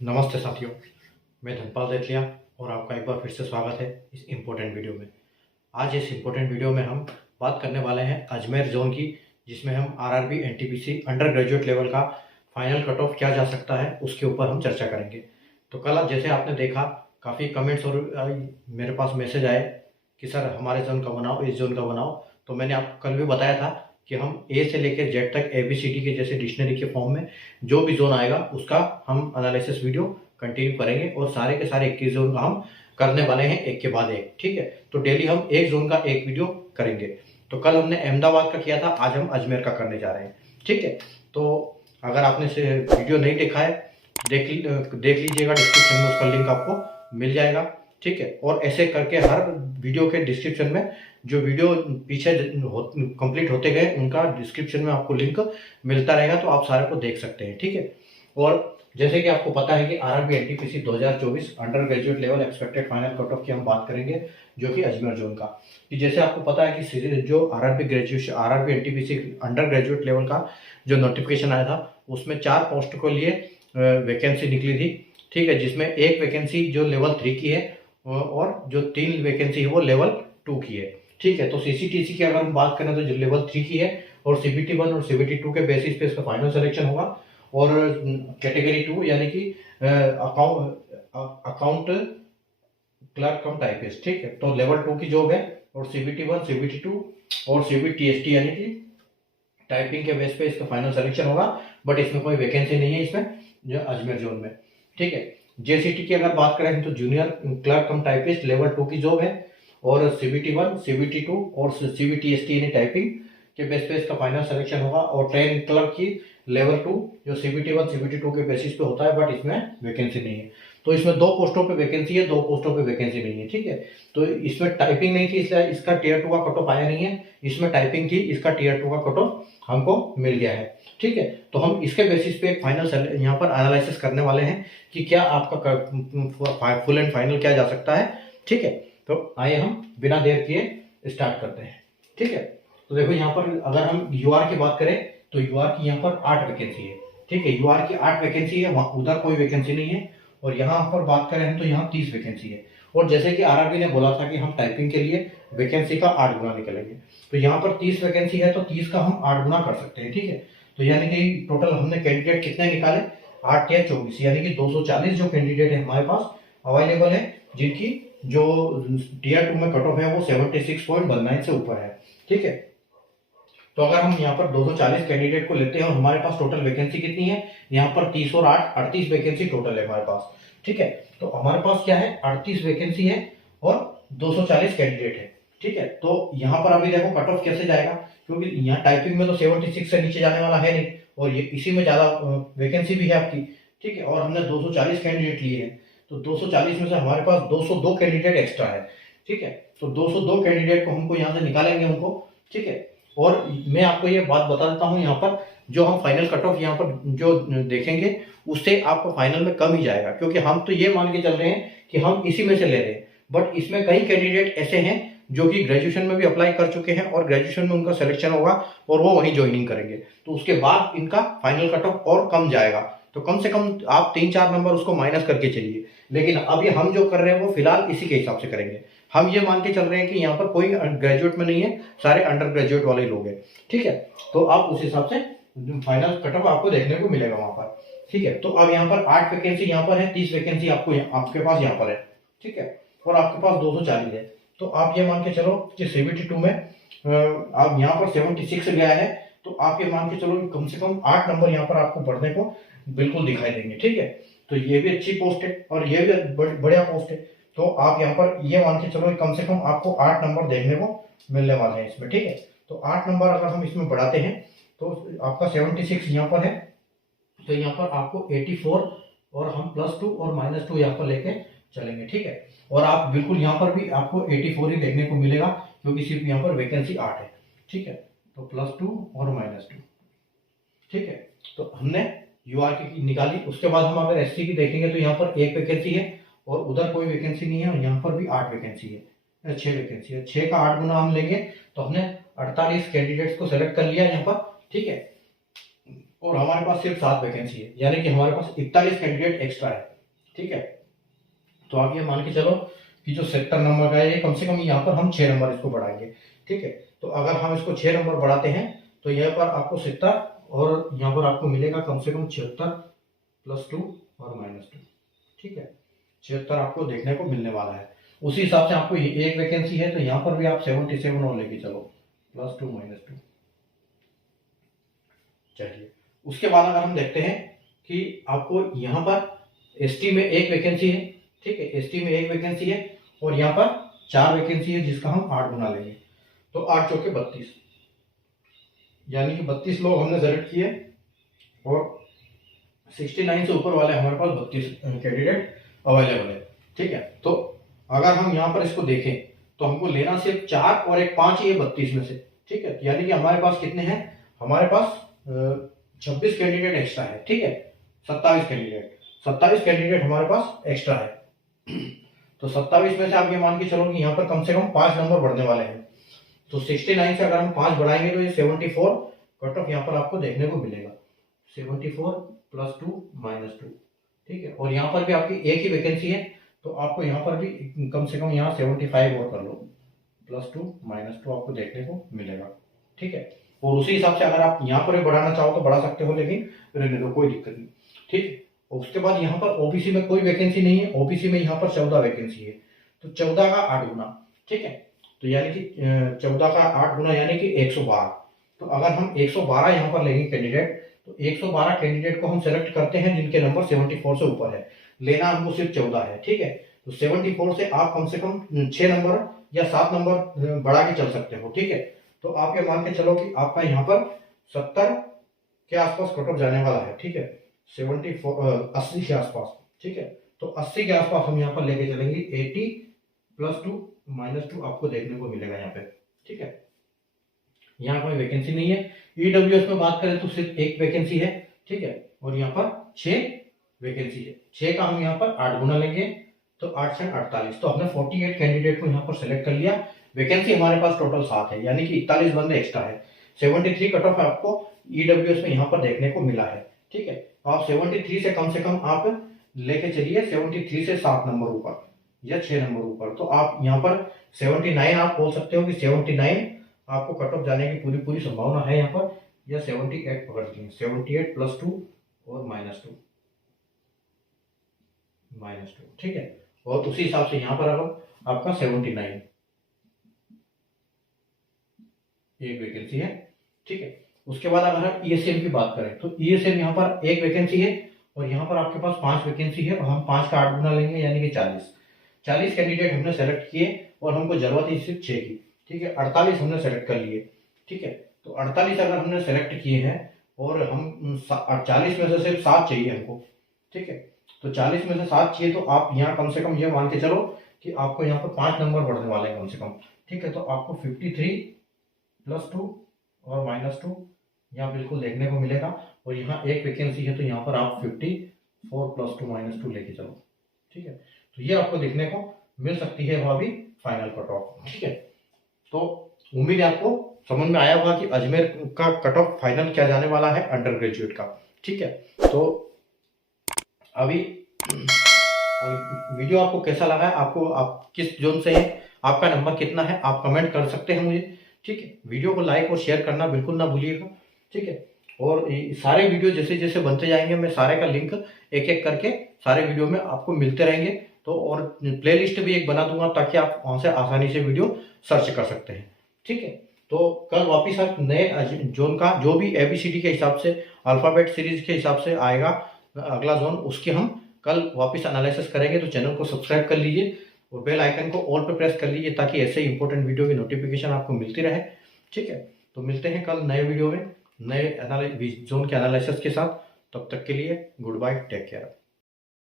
नमस्ते साथियों, मैं धनपाल देथिया और आपका एक बार फिर से स्वागत है इस इम्पोर्टेंट वीडियो में। आज इस इम्पोर्टेंट वीडियो में हम बात करने वाले हैं अजमेर जोन की, जिसमें हम RRB NTPC under graduate level का फाइनल कट ऑफ क्या जा सकता है उसके ऊपर हम चर्चा करेंगे। तो कल जैसे आपने देखा, काफ़ी कमेंट्स और मेरे पास मैसेज आए कि सर हमारे जोन का बनाओ, इस जोन का बनाओ। तो मैंने आपको कल भी बताया था कि हम ए से लेकर जेड तक ABCD के जैसे डिक्शनरी के फॉर्म में जो भी जोन आएगा उसका हम एनालिसिस वीडियो कंटिन्यू करेंगे और सारे के सारे 21 जोन का हम करने वाले हैं एक के बाद एक। ठीक है, तो डेली हम एक जोन का एक वीडियो करेंगे। तो कल हमने अहमदाबाद का किया था, आज हम अजमेर का करने जा रहे हैं। ठीक है, तो अगर आपने से वीडियो नहीं देखा है देख लीजिएगा, डिस्क्रिप्शन में उसका लिंक आपको मिल जाएगा। ठीक है, और ऐसे करके हर वीडियो के डिस्क्रिप्शन में जो वीडियो पीछे कंप्लीट होते गए उनका डिस्क्रिप्शन में आपको लिंक मिलता रहेगा, तो आप सारे को देख सकते हैं। ठीक है, और जैसे कि आपको पता है कि RRB NTPC 2024 under graduate level expected final cut off की हम बात करेंगे, जो कि अजमेर जोन का। कि जैसे आपको पता है कि जो RRB NTPC under graduate level का जो नोटिफिकेशन आया था उसमें 4 पोस्ट को लिए वैकेंसी निकली थी। ठीक है, जिसमें एक वैकेंसी जो लेवल 3 की है और जो 3 वैकेंसी है वो लेवल 2 की है। ठीक है, तो सीसीटीसी की अगर हम बात करें तो जो लेवल 3 की है और CBT 1 और CBT 2 के बेसिस पे इसका फाइनल सिलेक्शन होगा। और कैटेगरी 2 यानी कि अकाउंट क्लर्क कम टाइपिस्ट। ठीक है, तो लेवल 2 की जॉब है और CBT 1, CBT 2 और CBTST यानी कि टाइपिंग के बेस पे इसका फाइनल सिलेक्शन होगा। बट इसमें कोई वैकेंसी नहीं है इसमें जो अजमेर जोन में। ठीक है, JCT की अगर बात करें तो जूनियर क्लर्क कम टाइपिस्ट लेवल 2 की जॉब है और CBT 1, CBT 2 और CBTST यानी टाइपिंग के बेस पे इसका फाइनल सिलेक्शन होगा। और ट्रेन क्लर्क की लेवल 2 जो CBT 1, CBT 2 के बेसिस पे होता है, बट इसमें वैकेंसी नहीं है। तो इसमें 2 पोस्टों पे वैकेंसी है, 2 पोस्टों पे वैकेंसी नहीं है। ठीक है, तो इसमें टाइपिंग नहीं थी इसलिए इसका टियर 2 का कट ऑफ आया नहीं है। इसमें टाइपिंग थी, इसका टियर 2 का कट ऑफ हमको मिल गया है। ठीक है, तो हम इसके बेसिस पे एक फाइनल यहाँ पर एनालिसिस करने वाले हैं कि क्या आपका फुल एंड फाइनल क्या जा सकता है। ठीक है, तो आइए हम बिना देर किए स्टार्ट करते हैं। ठीक है, तो देखो यहाँ पर अगर हम यूआर की बात करें तो यूआर की यहाँ पर 8 वैकेंसी है। ठीक है, यूआर की 8 वैकेंसी है, उधर कोई वैकेंसी नहीं है। और यहाँ पर बात करें हम तो यहाँ 30 वैकेंसी है। और जैसे कि आरआरबी ने बोला था कि हम टाइपिंग के लिए वैकेंसी का 8 गुना निकलेंगे, तो यहाँ पर 30 वैकेंसी है तो 30 का हम 8 गुना कर सकते हैं। ठीक है, तो यानी कि टोटल हमने कैंडिडेट कितने निकाले, 8 या 24, यानी कि 240 जो कैंडिडेट है हमारे पास अवेलेबल है, जिनकी जो टीयर 2 में कट ऑफ है वो 76.19 से ऊपर है। ठीक है, तो अगर हम यहाँ पर 240 कैंडिडेट को लेते हैं और हमारे पास टोटल वैकेंसी कितनी है, यहाँ पर 30 और 8 38 वैकेंसी टोटल है हमारे पास। ठीक है, तो हमारे पास क्या है, 38 वैकेंसी है और 240 कैंडिडेट है। ठीक है, तो यहाँ पर अभी देखो कट ऑफ कैसे जाएगा, क्योंकि यहाँ टाइपिंग में तो 76 से नीचे जाने वाला है नहीं और ये इसी में ज्यादा वैकेंसी भी है आपकी। ठीक है, और हमने 240 कैंडिडेट लिए हैं, तो 240 में से हमारे पास 202 कैंडिडेट एक्स्ट्रा है। ठीक है, तो 202 कैंडिडेट को हमको यहाँ से निकालेंगे उनको। ठीक है, और मैं आपको ये बात बता देता हूँ, यहाँ पर जो हम फाइनल कट ऑफ यहाँ पर जो देखेंगे उससे आपको फाइनल में कम ही जाएगा, क्योंकि हम तो ये मान के चल रहे हैं कि हम इसी में से ले रहे हैं। बट इसमें कई कैंडिडेट ऐसे हैं जो कि ग्रेजुएशन में भी अप्लाई कर चुके हैं और ग्रेजुएशन में उनका सिलेक्शन होगा और वो वहीं ज्वाइनिंग करेंगे, तो उसके बाद इनका फाइनल कट ऑफ और कम जाएगा। तो कम से कम आप 3-4 नंबर उसको माइनस करके चलिए। लेकिन अभी हम जो कर रहे हैं वो फिलहाल इसी के हिसाब से करेंगे। हम ये मान के चल रहे हैं कि यहाँ पर कोई ग्रेजुएट में नहीं है, सारे अंडर ग्रेजुएट वाले लोग हैं। ठीक है, तो आप उस हिसाब से फाइनल कट ऑफ आपको देखने को मिलेगा वहां पर। ठीक है, तो अब यहाँ पर 8 वैकेंसी यहाँ पर है, 30 वैकेंसी आपके पास यहाँ पर है। ठीक है, और आपके पास 240 है, तो आप ये मान के चलो कि CBT 2 में आप यहाँ पर 76 गया है, तो आप ये मान के चलो कि कम से कम 8 नंबर यहाँ पर आपको पढ़ने को बिल्कुल दिखाई देंगे। ठीक है, तो ये भी अच्छी पोस्ट है और ये भी बढ़िया पोस्ट है, तो आप यहाँ पर ये मान के चलो कम से कम आपको 8 नंबर देखने को मिलने वाले हैं इसमें। ठीक है, तो 8 नंबर अगर हम इसमें बढ़ाते हैं तो आपका 76 यहाँ पर है, तो यहाँ पर आपको 84 और हम +2 और -2 यहाँ पर लेके चलेंगे। ठीक है, और आप बिल्कुल यहाँ पर भी आपको 84 ही देखने को मिलेगा, क्योंकि सिर्फ यहाँ पर वैकेंसी 8 है। ठीक है, तो +2 और -2। ठीक है, तो हमने यूआर की निकाली। उसके बाद हम अगर एससी की देखेंगे तो यहाँ पर 1 वैकेंसी है और उधर कोई वैकेंसी नहीं है, और यहाँ पर भी 8 वैकेंसी है, 6 वैकेंसी है। 6 का 8 गुना हम लेंगे तो हमने 48 कैंडिडेट्स को सेलेक्ट कर लिया यहाँ पर। ठीक है, और हमारे पास सिर्फ 7 वैकेंसी है, यानी कि हमारे पास 41 कैंडिडेट एक्स्ट्रा है। ठीक है, तो आप ये मान के चलो कि जो सेक्टर नंबर का है ये कम से कम यहाँ पर हम 6 नंबर इसको बढ़ाएंगे। ठीक है, तो अगर हम इसको 6 नंबर बढ़ाते हैं तो यहाँ पर आपको 70 और यहाँ पर आपको मिलेगा कम से कम 76 + 2 और -2। ठीक है, 76 आपको देखने को मिलने वाला है। उसी हिसाब से आपको एक वैकेंसी है तो यहाँ पर भी आप 77 और लेके चलो, +2 -2। चलिए, उसके बाद अगर हम देखते हैं कि आपको यहाँ पर एसटी में एक वैकेंसी है। ठीक है, एसटी में एक वैकेंसी है और यहाँ पर 4 वैकेंसी है जिसका हम 8 गुना लेंगे, तो 8 चौके 32, यानी कि 32 लोग हमने सेलेक्ट किए और 69 से ऊपर वाले हमारे पास 32 कैंडिडेट अवेलेबल है। ठीक है, तो अगर हम यहाँ पर इसको देखें तो हमको लेना सिर्फ 4 और एक 5 ही है 32 में से। ठीक है, यानी कि हमारे पास कितने हैं, हमारे पास 26 कैंडिडेट एक्स्ट्रा है। ठीक है, 27 कैंडिडेट हमारे पास एक्स्ट्रा है। तो 27 में से आप ये मान के चलो कि यहाँ पर कम से कम 5 नंबर बढ़ने वाले हैं। तो 69 से अगर हम 5 बढ़ाएंगे तो ये 74 कट ऑफ यहाँ पर आपको देखने को मिलेगा, 74 + 2 -2। ठीक है, और यहाँ पर भी आपकी एक ही वैकेंसी है तो आपको यहाँ पर भी कम से कम यहाँ 75 और कर लो, +2 -2 आपको देखने को मिलेगा। ठीक है, और उसी हिसाब से अगर आप यहाँ पर भी बढ़ाना चाहो तो बढ़ा सकते हो, लेकिन रहने दो, कोई दिक्कत नहीं। ठीक है, उसके बाद यहाँ पर ओबीसी में कोई वैकेंसी नहीं है। ओबीसी में यहाँ पर 14 वैकेंसी है, तो 14 का 8 गुना। ठीक है, तो यानी कि 14 का 8 गुना यानी कि 112। तो अगर हम 112 यहाँ पर लेंगे कैंडिडेट, तो 112 कैंडिडेट को हम सेलेक्ट करते हैं जिनके नंबर 74 से ऊपर है। लेना हमको सिर्फ 14 है। ठीक है, तो 74 से आप कम से कम 6 नंबर या 7 नंबर बढ़ा के चल सकते हो। ठीक है, तो आप ये मान के चलो कि आपका यहाँ पर 70 के आसपास कट ऑफ जाने वाला है। ठीक है, 80 के आसपास। ठीक है, तो 80 के आसपास हम यहाँ पर लेके चलेंगे, 80 + 2 -2 आपको देखने को मिलेगा यहाँ पे। ठीक है, यहाँ कोई वैकेंसी नहीं है। ईडब्ल्यूएस में बात करें तो सिर्फ एक वैकेंसी है। ठीक है, और यहाँ पर 6 वैकेंसी है। 6 का हम यहाँ पर 8 गुना लेंगे तो 8 से 48, तो हमने 48 कैंडिडेट को यहाँ पर सेलेक्ट कर लिया। वैकेंसी हमारे पास टोटल 7 है, यानी कि 41 बंदे एक्स्ट्रा है। 73 कट ऑफ आपको ईडब्ल्यूएस में यहाँ पर देखने को मिला है। ठीक है, तो आप 73 से कम आप लेके चलिए, 73 से 7 नंबर ऊपर या 6 नंबर ऊपर, तो आप यहाँ पर 79 आप बोल सकते हो कि 79 आपको कट ऑफ जाने की पूरी संभावना है यहाँ पर, या 78 पकड़ लीजिए, 78 + 2 और -2। ठीक है, और उसी हिसाब से यहाँ पर अगर आपका 79 एक वैकेंसी है। ठीक है, उसके बाद अगर हम ईएसएम की बात करें तो ईएसएम यहाँ पर एक वैकेंसी है और यहाँ पर आपके पास 5 वैकेंसी है, और हम 5 का 8 गुना लेंगे यानी कि 40 कैंडिडेट हमने सेलेक्ट किए और हमको जरूरत है सिर्फ 6 की। ठीक है, 48 हमने सेलेक्ट कर लिए। ठीक है, तो 48 अगर हमने सेलेक्ट किए हैं और हम 40 में से सिर्फ 7 चाहिए हमको। ठीक है, तो 40 में से 7 चाहिए, तो आप यहाँ कम से कम ये मान के चलो कि आपको यहाँ पर 5 नंबर बढ़ने वाले हैं कम से कम। ठीक है, तो आपको 53 + 2 और -2 यहाँ बिल्कुल देखने को मिलेगा, और यहाँ एक वैकेंसी है तो यहाँ पर आप 54 + 2 -2 लेके चलो। ठीक है, तो ये आपको देखने को मिल सकती है वह भी फाइनल कट ऑफ। ठीक है, तो उम्मीद है आपको समझ में आया होगा कि अजमेर का कट ऑफ फाइनल क्या जाने वाला है अंडर ग्रेजुएट का। ठीक है, तो अभी वीडियो आपको कैसा लगा है, आपको आप किस जोन से हैं, आपका नंबर कितना है, आप कमेंट कर सकते हैं मुझे। ठीक है, वीडियो को लाइक और शेयर करना बिल्कुल ना भूलिएगा। ठीक है, और सारे वीडियो जैसे जैसे बनते जाएंगे मैं सारे का लिंक एक एक करके सारे वीडियो में आपको मिलते रहेंगे, तो और प्लेलिस्ट भी एक बना दूंगा ताकि आप वहां से आसानी से वीडियो सर्च कर सकते हैं। ठीक है, तो कल वापिस आप नए जोन का जो भी ABCD के हिसाब से अल्फाबेट सीरीज के हिसाब से आएगा अगला जोन, उसके हम कल वापस एनालिसिस करेंगे। तो चैनल को सब्सक्राइब कर लीजिए और बेल आइकन को ऑल पे प्रेस कर लीजिए ताकि ऐसे इंपॉर्टेंट वीडियो की नोटिफिकेशन आपको मिलती रहे। ठीक है, तो मिलते हैं कल नए वीडियो में नए जोन के एनालिसिस के साथ। तब तक के लिए गुड बाय, टेक केयर।